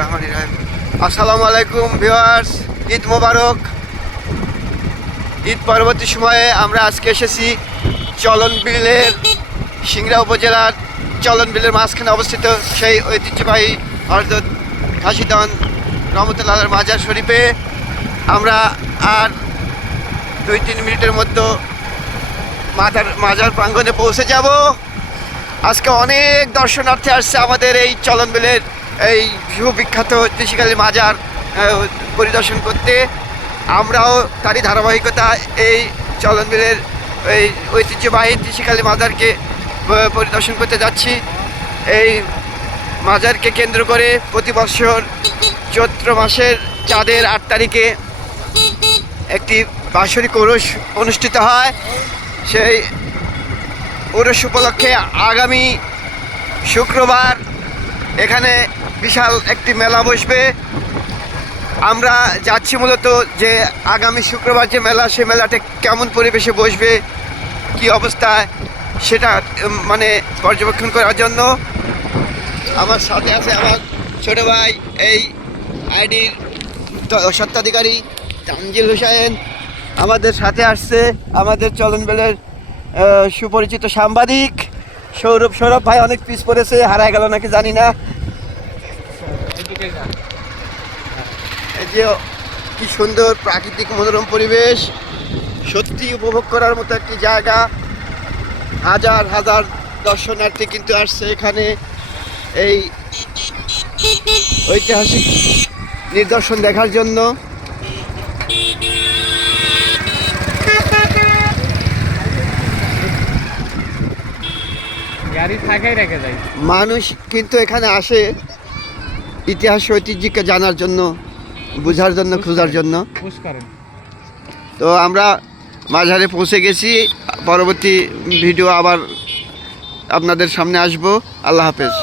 আসসালামু আলাইকুম ভিউয়ার্স, ঈদ মোবারক। ঈদ পরবর্তী সময়ে আমরা আজকে এসেছি চলনবিলের সিংড়া উপজেলার চলনবিলের মাঝখানে অবস্থিত সেই ঐতিহ্যবাহী হযরত খাসিদান রহমতুল্লাহ মাজার শরীফে। আমরা আর 2-3 মিনিটের মধ্যে মাজার প্রাঙ্গণে পৌঁছে যাব। আজকে অনেক দর্শনার্থী আসছে আমাদের এই চলনবিলের এই সুবিখ্যাত ঐতিহ্যশালী মাজার পরিদর্শন করতে। আমরাও তারই ধারাবাহিকতা এই চলনবিলের এই ঐতিহ্যবাহী ঐতিহ্যশালী মাজারকে পরিদর্শন করতে যাচ্ছি। এই মাজারকে কেন্দ্র করে প্রতি বছর চৈত্র মাসের চাঁদের 8 তারিখে একটি বাৎসরিক ওরস অনুষ্ঠিত হয়। সেই ওরস উপলক্ষে আগামী শুক্রবার এখানে বিশাল একটি মেলা বসবে। আমরা যাচ্ছি মূলত যে আগামী শুক্রবার যে মেলা, সে মেলাটা কেমন পরিবেশে বসবে, কি অবস্থায়, সেটা মানে পর্যবেক্ষণ করার জন্য। আমার সাথে আছে আমার ছোট ভাই, এই আইডির স্বত্বাধিকারী তানজিল হোসেন। আমাদের সাথে আসছে আমাদের চলনবিলের সুপরিচিত সাংবাদিক সৌরভ ভাই। অনেক পিছ পড়েছে, হারায় গেল নাকি জানি না। এই যে কি সুন্দর প্রাকৃতিক মনোরম পরিবেশ, সত্যি উপভোগ করার মতো একটি জায়গা। হাজার হাজার দর্শনার্থী কিন্তু আসছে এখানে এই ঐতিহাসিক নিদর্শন দেখার জন্য। মানুষ কিন্তু এখানে আসে ইতিহাস ঐতিহ্যকে জানার জন্য, বোঝার জন্য, খোঁজার জন্য। তো আমরা মাঝারে পৌঁছে গেছি। পরবর্তী ভিডিও আবার আপনাদের সামনে আসবো। আল্লাহ হাফেজ।